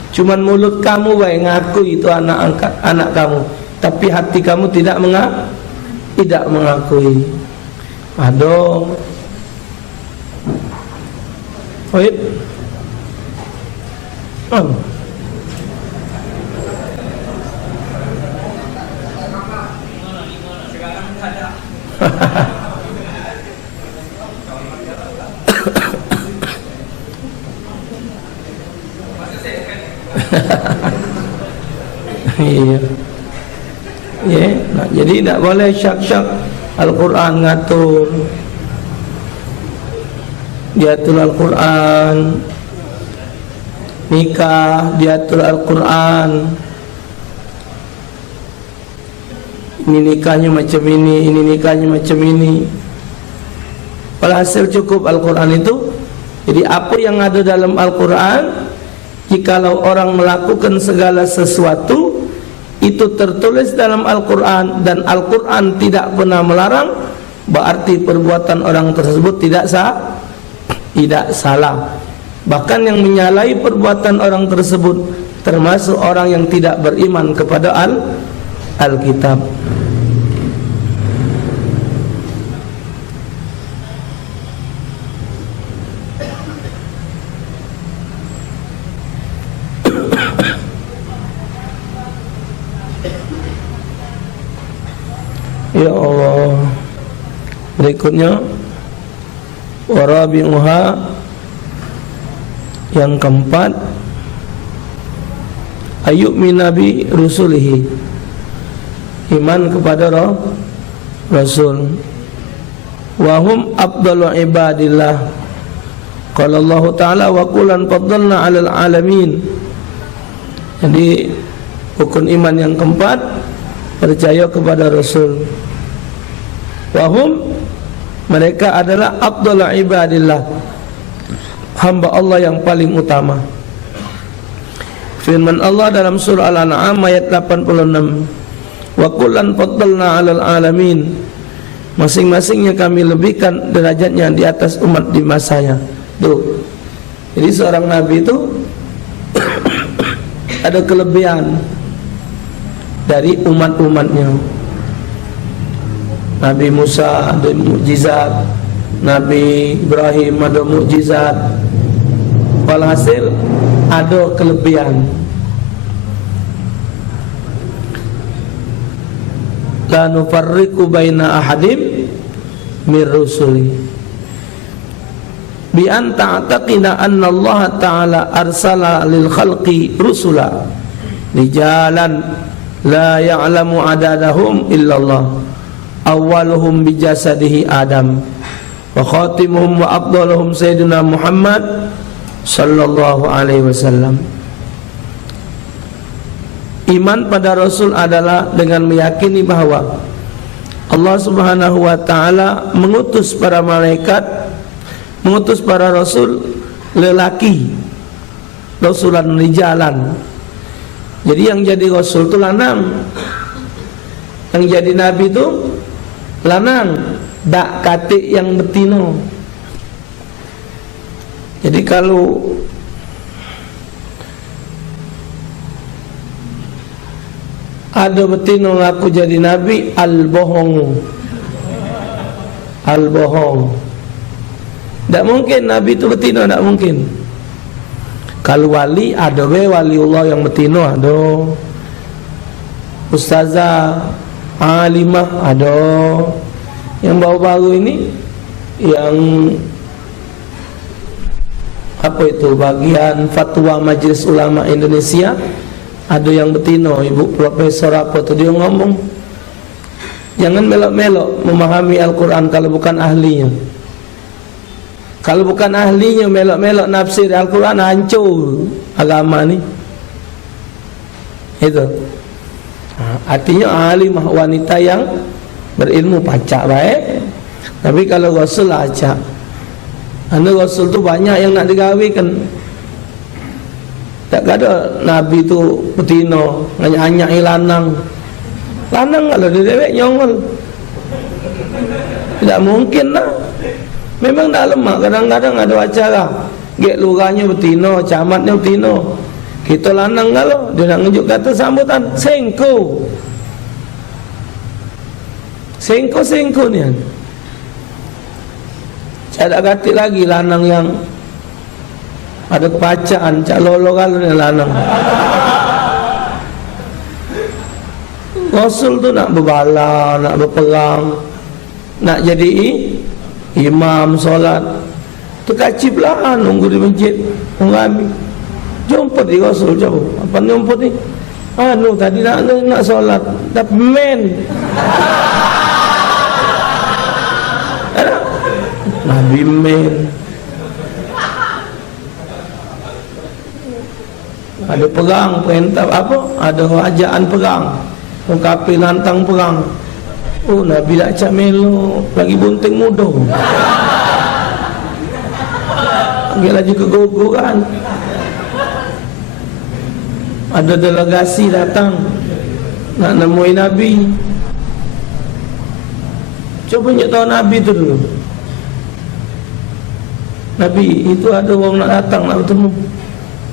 Cuman mulut kamu baik ngaku itu anak kamu, tapi hati kamu tidak mengakui. Aduh. Baik. Iya. Ya, nah, jadi tak boleh syak-syak Al-Quran ngatur. Diatur Al-Quran, nikah diatur Al-Quran. Ini nikahnya macam ini nikahnya macam ini. Walhasil cukup Al-Quran itu. Jadi apa yang ada dalam Al-Quran, jikalau orang melakukan segala sesuatu, itu tertulis dalam Al-Quran dan Al-Quran tidak pernah melarang, berarti perbuatan orang tersebut tidak salah. Bahkan yang menyalahi perbuatan orang tersebut termasuk orang yang tidak beriman kepada Alkitab. Ya Allah. Berikutnya warabi'uha, yang keempat, ayyu'min nabi rusulihi, iman kepada Rasul. Wahum afdalu ibadillah. Qala Allah Ta'ala wa kullan faddalna 'alal alamin. Jadi rukun iman yang keempat, percaya kepada Rasul. Wahum, mereka adalah afdalu ibadillah, hamba Allah yang paling utama. Firman Allah dalam surah Al-An'am ayat 86, wa kullan faddalna 'alal alamin, masing-masingnya kami lebihkan derajatnya di atas umat di masanya. Tuh. Jadi seorang nabi itu ada kelebihan dari umat-umatnya. Nabi Musa ada mukjizat, Nabi Ibrahim ada mukjizat. Walhasil ada kelebihan. La nufarriqu baina ahadim min rusuli. Bi an ta'taqina anna Allah Ta'ala arsala lil khalqi rusula rijalan la ya'lamu adadahum illallah, awwaluhum bi jasadihi Adam wa khatimuhum wa afdaluhum sayyidina Muhammad sallallahu alaihi wasallam. Iman pada Rasul adalah dengan meyakini bahawa Allah Subhanahu wa taala mengutus para malaikat, mengutus para rasul lelaki, rasulan rijalan. Jadi yang jadi rasul itu lanang, Yang jadi nabi tu lanang, dak katik yang betino. Jadi kalau ada betino ngaku jadi nabi, al-bohong. Al-bohong. Tak mungkin nabi itu betino, tak mungkin. Kalau wali, ada waliullah yang betino, ada. Ustazah, alimah, ada. Yang baru-baru ini, yang apa itu, bagian fatwa Majelis Ulama Indonesia, ada yang betino, ibu profesor apa tu, dia ngomong, jangan melok-melok memahami Al-Quran kalau bukan ahlinya. Kalau bukan ahlinya melok-melok nafsir Al-Quran, hancur agama ni. Itu. Artinya alimah wanita yang berilmu pacak baik. Tapi kalau Rasul acak. Karena Rasul tu banyak yang nak digawikan. Tak ada Nabi tu betino, banyak lanang. Lanang kalau dia dewek nyongol. Tidak mungkin lah. Memang dah lemah. Kadang-kadang ada acara gek lurahnya betino, camatnya betino. Kita lanang kalau dia nak ngejuk kata sambutan, sengko. Sengko ni kan. Ada katik lagi lanang yang ada kepacaan, cak lolo kalau ni lanang. Rasul tu nak berbala, nak berperang, nak jadi imam solat, terkaciplah nunggu di masjid mengambil. Jumpa di Rasul jauh. Apa ni jumpa ni? Tadi nak solat, tapi men. Nabi men. Ada perang, perintah apa? Ada ajaan perang. Kafir nantang perang. Oh, Nabi dah cak melo, lagi bunting muda. Panggil lagi kegogoran. Ada delegasi datang nak nemui Nabi. Coba nak tahu Nabi tu dulu. Nabi, itu ada orang nak datang nak bertemu.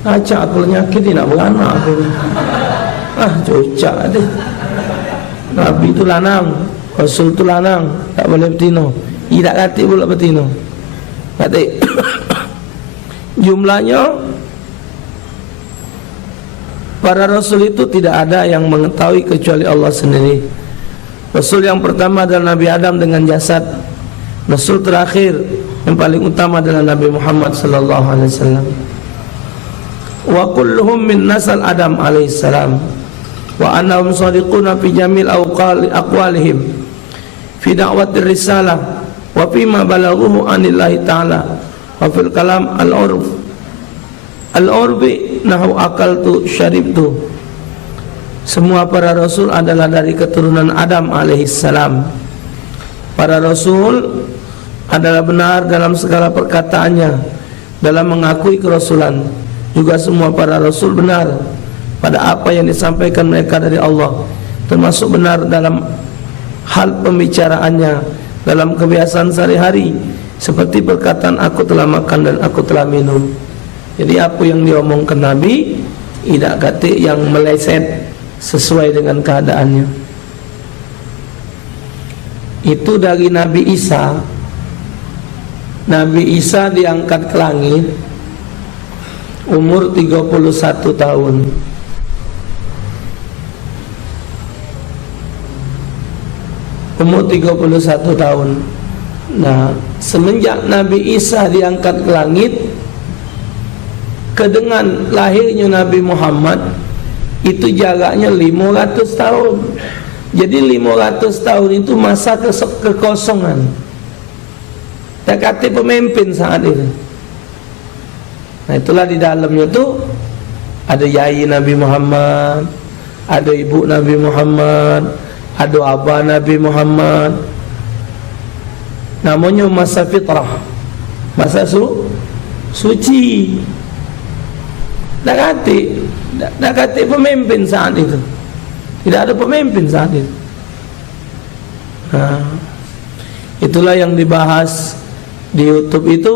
Acak aku lenyakit ni, nak beranak aku. Cocak dia. Nabi tu lanang, Rasul tu lanang, tak boleh betino. Tak katik pula betino. Katik. Jumlahnya para Rasul itu tidak ada yang mengetahui kecuali Allah sendiri. Rasul yang pertama adalah Nabi Adam dengan jasad. Rasul terakhir yang paling utama adalah Nabi Muhammad sallallahu alaihi wasallam. Wa kulluhum min nasal Adam alaihi salam. Wa annahum shadiquna fi jamil aqwalihim fi da'watir risalah wa fi ma balaghuhu anillahi ta'ala wa fil kalam al-urbi nahu akaltu syaribtu. Semua para rasul adalah dari keturunan Adam alaihi salam. Para rasul adalah benar dalam segala perkataannya, dalam mengakui kerasulan. Juga semua para rasul benar pada apa yang disampaikan mereka dari Allah, termasuk benar dalam hal pembicaraannya, dalam kebiasaan sehari-hari, seperti perkataan aku telah makan dan aku telah minum. Jadi apa yang diomongkan Nabi tidak katik yang meleset, sesuai dengan keadaannya. Itu dari Nabi Isa. Nabi Isa diangkat ke langit umur 31 tahun. Umur 31 tahun. Nah, semenjak Nabi Isa diangkat ke langit ke dengan lahirnya Nabi Muhammad, itu jaraknya 500 tahun. Jadi 500 tahun itu masa kekosongan. Tak kata pemimpin saat itu. Nah, itulah di dalamnya tu ada yai Nabi Muhammad, ada ibu Nabi Muhammad, ada abah Nabi Muhammad. Namanya masa fitrah, masa suci. Tak kata pemimpin saat itu. Tidak ada pemimpin saat itu. Nah, itulah yang dibahas di YouTube itu.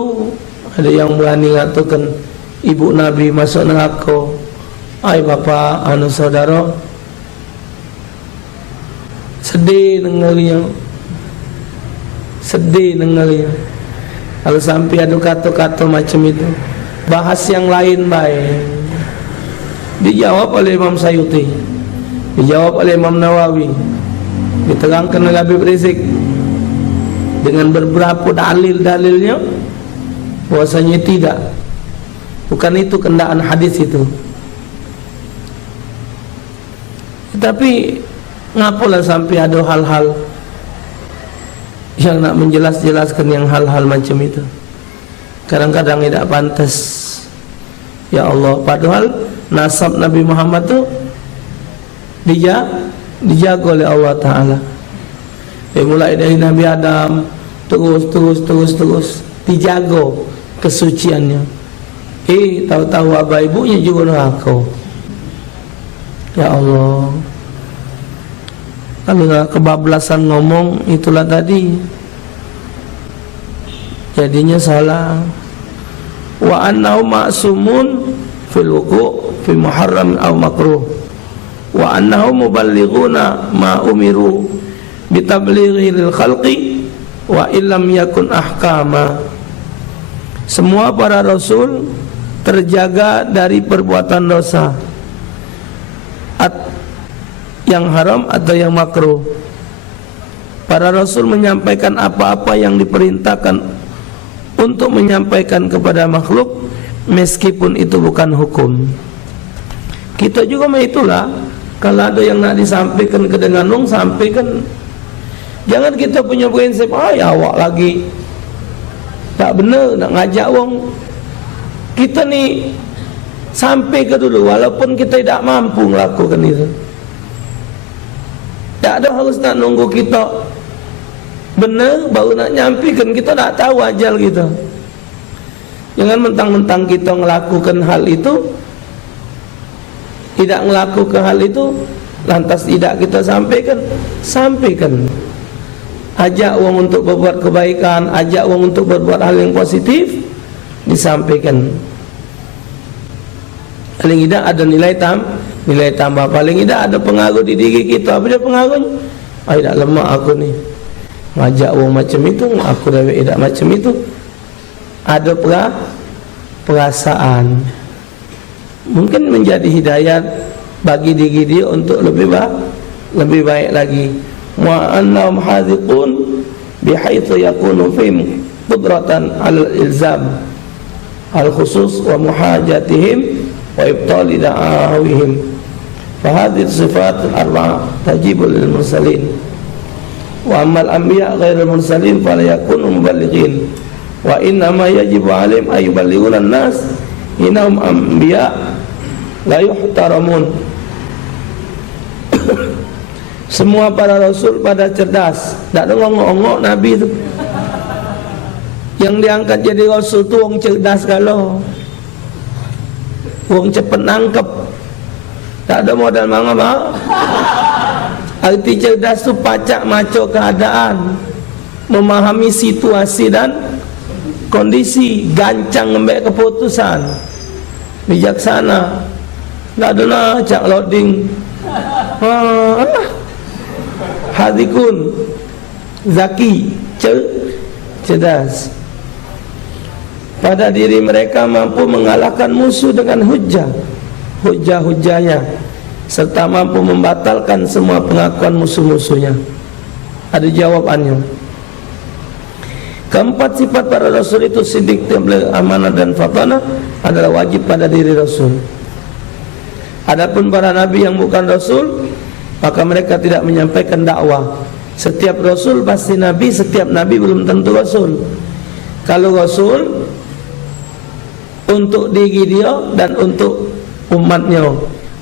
Ada yang berani ngatukan ibu Nabi masuk neraka. Ai bapak anu saudara, sedih dengarnya, sedih dengarnya. Kalau sampai ada kata-kata macam itu, bahas yang lain baik. Dijawab oleh Imam Sayuti, dijawab oleh Imam Nawawi, diterangkan oleh Habib Rizik dengan beberapa dalil-dalilnya bahwasanya tidak, bukan itu kendaan hadis itu. Tapi ngapalah sampai ada hal-hal yang nak menjelaskan yang hal-hal macam itu. Kadang-kadang tidak pantas. Ya Allah, padahal nasab Nabi Muhammad tu dijaga oleh Allah Ta'ala. Mulai dari Nabi Adam terus dijaga kesuciannya. Tahu-tahu abah ibunya juga neraka. Ya Allah, kalau kebablasan ngomong itulah tadi, jadinya salah. Wa annahu ma'sumun fil wuqu' fi muharram aw makruh, wa annahu muballighuna ma umiru bitablighi lil khalqi wa illam yakun ahkama. Semua para rasul terjaga dari perbuatan dosa yang haram atau yang makruh. Para rasul menyampaikan apa-apa yang diperintahkan untuk menyampaikan kepada makhluk, meskipun itu bukan hukum. Kita juga itulah, kalau ada yang nak disampaikan ke dengan sampaikan. Jangan kita punya prinsip, awak lagi tak benar nak ngajak wong. Kita ni sampai ke dulu, walaupun kita tidak mampu melakukan itu. Tak ada harus nak nunggu kita benar baru nak nyampaikan. Kita tak tahu ajal kita. Jangan mentang-mentang kita melakukan hal itu, tidak melakukan hal itu, lantas tidak kita sampaikan. Sampaikan. Ajak orang untuk berbuat kebaikan, ajak orang untuk berbuat hal yang positif, disampaikan. Paling tidak ada nilai tambah. Paling tidak ada pengaruh di diri kita. Apa dia pengaruhnya? Tak lemah aku ni, ngajak orang macam itu, aku dah tidak macam itu. Ada perasaan, mungkin menjadi hidayat bagi diri dia untuk lebih baik lagi. Wa annahum hadhiqun bihaitsu yakunu fihim qudratan 'ala al-ilzam al-khusus wa muhajatihim wa ibtali da'awihim. Fahadhihi sifat al-arba'a tajibu lil mursalin, wa ammal anbiya ghairul mursalin fala yakunu muballighin, wa inna ma yajibu 'alaihim ay yuballighuna an-nas innahum anbiya la yuhtaramun. Semua para rasul pada cerdas, tak ada ngongok-ngongok Nabi itu. Yang diangkat jadi rasul tu orang cerdas, kalau orang cepat nangkep, tak ada modal manga. Arti cerdas tu pacak maco keadaan, memahami situasi dan kondisi, gancang ngambil keputusan, bijaksana. Tak ada nak cak loading. Hadikun, zaki, cerdas. Pada diri mereka mampu mengalahkan musuh dengan hujah-hujahnya, serta mampu membatalkan semua pengakuan musuh-musuhnya. Ada jawabannya. Keempat sifat para rasul itu, siddiq, amanah dan fatanah, adalah wajib pada diri rasul. Adapun para nabi yang bukan rasul, maka mereka tidak menyampaikan dakwah. Setiap rasul pasti nabi, setiap nabi belum tentu rasul. Kalau rasul untuk diri dia dan untuk umatnya,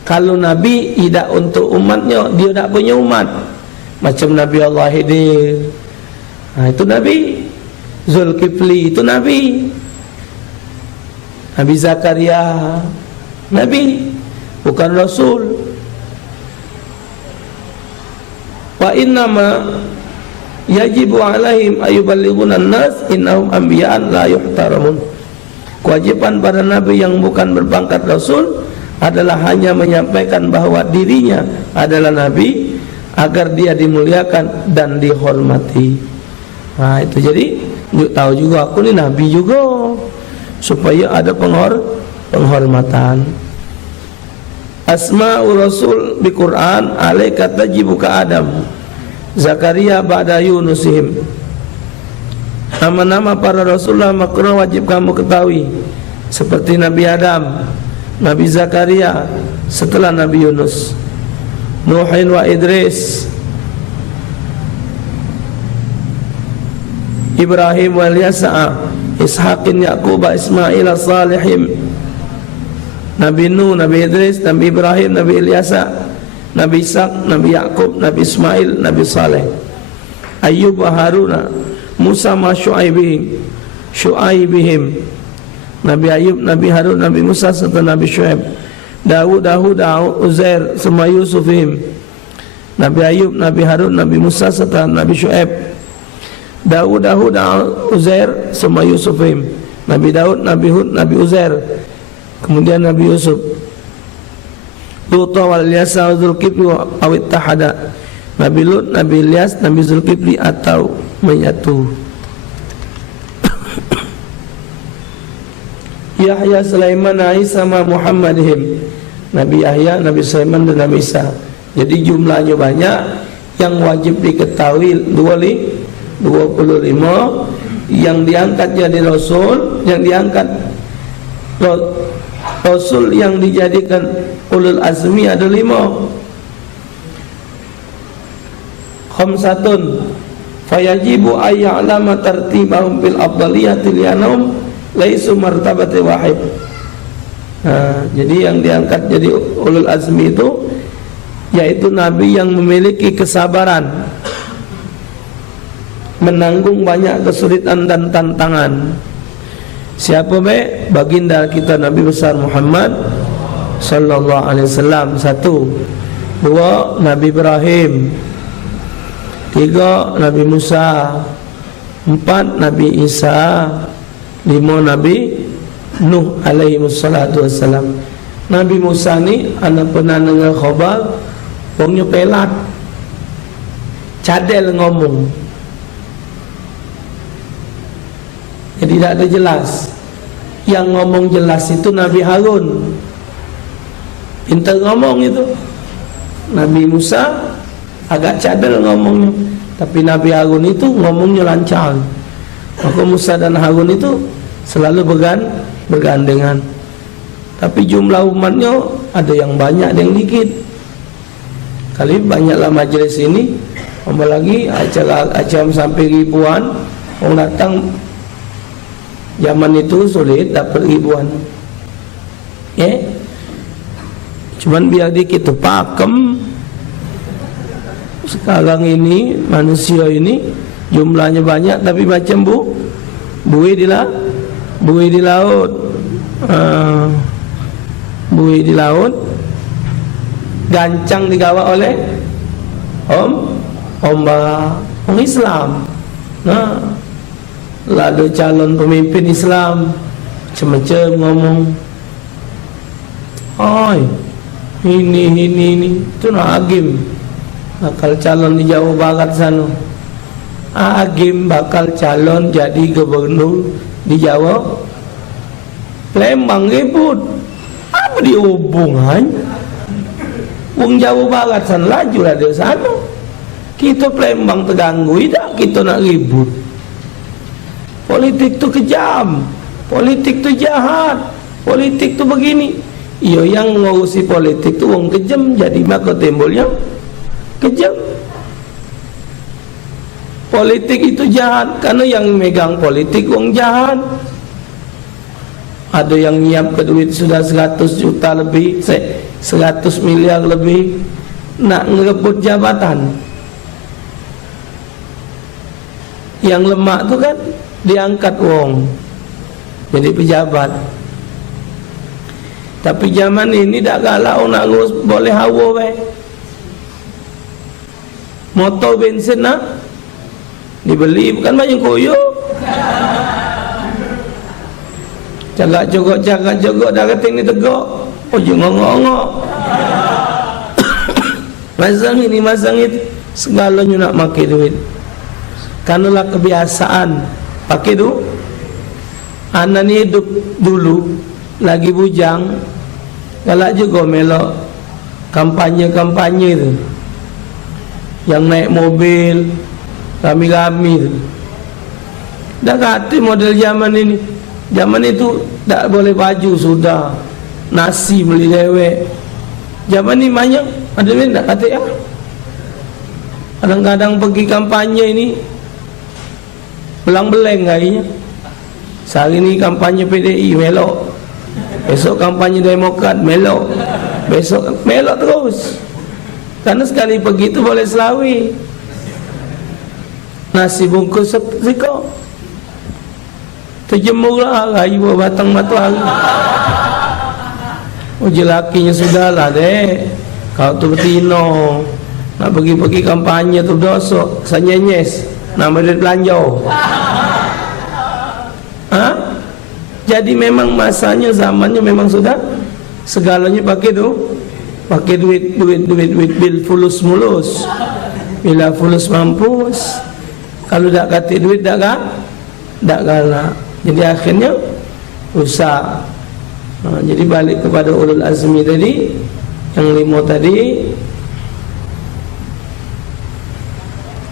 kalau nabi tidak untuk umatnya, dia tak punya umat. Macam Nabi Allah Khidir, itu nabi. Zulkifli itu nabi. Nabi Zakaria nabi, bukan rasul. Wa innama yajibu alaihim ayyuballighuna an-nas innahum anbiya'an la yuhtaramun. Kewajiban para nabi yang bukan berpangkat rasul adalah hanya menyampaikan bahwa dirinya adalah nabi agar dia dimuliakan dan dihormati. Nah itu, jadi tahu juga aku ni nabi juga, supaya ada penghormatan. Asma'ul rasul bi Quran alaika tajibu ka Adam Zakaria ba'da Yunusihim. Nama-nama para rasulullah makna wajib kamu ketahui, seperti Nabi Adam, Nabi Zakaria setelah Nabi Yunus, Nuhin wa Idris, Ibrahim wa Yasa, Ishaqin Yaqub Ismail Salihim, Nabi Nuh, Nabi Idris, Nabi Ibrahim, Nabi Ilyasa, Nabi Ishaq, Nabi Yaqub, Nabi Ismail, Nabi Saleh, Ayyub wa Haruna, Musa ma Syu'aibihim, Nabi Ayub, Nabi Harun, Nabi Musa serta Nabi Syu'aib, Dawud, Uzair semua Yusufihim, Nabi Ayub, Nabi Harun, Nabi Musa serta Nabi Syu'aib, Dawud, Uzair semua Yusufihim, Nabi Daud, Nabi Hud, Nabi Uzair, kemudian Nabi Yusuf, Lut wal Ilyasa wa Zulkifli awit tahada, Nabi Lut, Nabi Ilyas, Nabi Zulkifli atau menyatu. Yahya, Sulaiman, Isa ma Muhammadihim, Nabi Yahya, Nabi Sulaiman dan Nabi Isa. Jadi jumlahnya banyak. Yang wajib diketahui 25 yang diangkat jadi rasul, yang diangkat rasul yang dijadikan ulul azmi ada 5. Khamsatun fayajibu ayya'lama tartibahum fil afdaliyati li'annahum laisu martabati wahid. Jadi yang diangkat jadi ulul azmi itu yaitu nabi yang memiliki kesabaran, menanggung banyak kesulitan dan tantangan. Siapa baginda kita Nabi besar Muhammad sallallahu alaihi wasallam. 1, 2 Nabi Ibrahim, 3 Nabi Musa, 4 Nabi Isa, 5 Nabi Nuh alaihi wassalatu wassalam. Nabi Musa ni anak pernah dengar khabar wongnya pelat, cadel ngomong, jadi tidak ada jelas. Yang ngomong jelas itu Nabi Harun, pintar ngomong itu. Nabi Musa agak cadel ngomongnya, tapi Nabi Harun itu ngomongnya lancar. Maka Musa dan Harun itu selalu bergandengan. Tapi jumlah umatnya ada yang banyak, ada yang dikit. Kali banyaklah majelis ini, apalagi acara sampai ribuan orang datang. Zaman itu sulit dapat ribuan. Cuman biar dikit tu pakem. Sekarang ini manusia ini jumlahnya banyak tapi macam buih di laut. Buih di laut, gancang digawa oleh orang Islam. Lalu calon pemimpin Islam macam-macam ngomong, ini itu Agim bakal calon di Jawa Barat sana. Agim bakal calon jadi gubernur di Jawa. Lembang ribut, apa dihubungan? Wong Jawa Barat sana laju lah dia sana. Kita Lembang terganggu, tidak kita nak ribut. Politik tu kejam, politik tu jahat, politik tu begini. Iyo yang ngurusi politik tu wong kejam, jadi maka timbulnya kejam. Politik itu jahat karena yang megang politik wong jahat. Ada yang nyiap ke duit sudah 100 juta lebih, 100 miliar lebih, nak ngerebut jabatan. Yang lemak tu kan diangkat wong jadi pejabat. Tapi zaman ini tak galak nak ngurus boleh hawa motor bensin nak dibeli bukan banyak koyo. Cagak jogok dah keting ni tegak. Oh jangan ngongok. Masang ini masang itu, segalanya nak pakai duit. Kanulah kebiasaan pakai tu. Anak ni hidup dulu lagi bujang, galak juga melok kampanye tu, yang naik mobil rami-rami tu. Dah kata model zaman ini. Zaman itu tak boleh baju sudah, nasi beli dewek. Zaman ni banyak ada ni tak kata ya. Kadang-kadang pergi kampanye ini belang-beleng kayaknya. Sehari ni kampanye PDI melok, besok kampanye Demokrat melok, besok melok terus. Karena sekali pergi tu boleh selawi. Nasi bungkus siko terjemurlah rayu batang matahari. Uji lakinya sudahlah dek, kau tu betino nak pergi kampanye tu dosok sanyenyes nama duit belanja. Jadi memang masanya, zamannya memang sudah segalanya pakai duit bil fulus mulus. Bila fulus mampus, kalau tak kata duit tak galak. Jadi akhirnya rusak. Jadi balik kepada ulul azmi tadi, yang 5 tadi,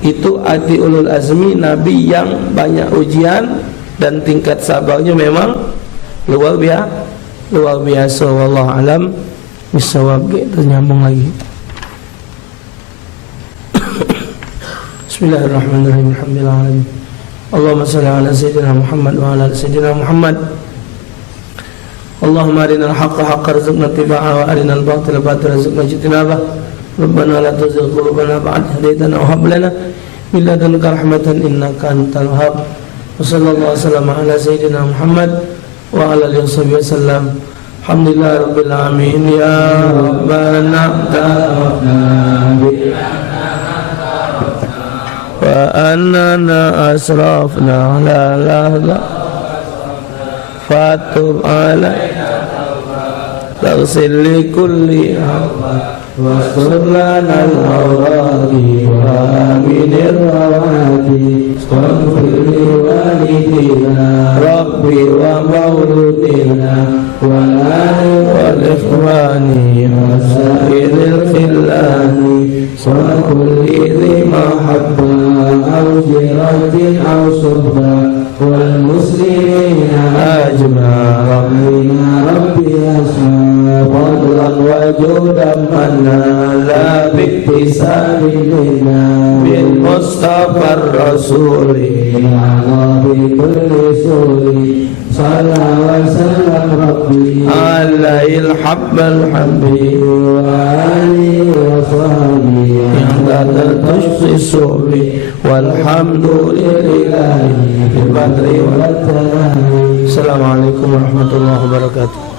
itu arti ulul azmi, nabi yang banyak ujian dan tingkat sabarnya memang luar biasa. Wallahu alam bisawab. Kita nyambung lagi. Bismillahirrahmanirrahim. Alhamdulillah. Allahumma salli ala sayyidina Muhammad wa ala sayyidina Muhammad. Allahumma arinal haqqa haqqa warzuqna ittiba'ahu wa arinal batila batila warzuqna ijtinabah. Rabbana la tuzigh qulubana ba'da idh hadaytana wa hab lana min ladunka rahmatan innaka antal wahhab. Wa sallallahu wasallam ala sayyidina Muhammad wa ala alihi wasallam. Alhamdulillah rabbil alamin. Ya Rabbana ta'ala wa annana asrafna la fatub alaina taghsil li kulli wastur lana al-awradi wa aminir rawadi waghfir li walidina rabbi wa mawludina wa ali wal ikhwani wa sa'iril khillani wa kulli dhi mahabba aw jiratin aw suhba wal muslimina ajma rabbi asma fadlan wa judan manna la biktisalina bil mustafa rasuli ala bi kulli suri sallallahu wa sallam rabbi alail habbal hamdi wa alihi wa sahbihi yang tashfisu bi walhamdulillahi bil badri wal tanahi. Assalamualaikum warahmatullahi wabarakatuh.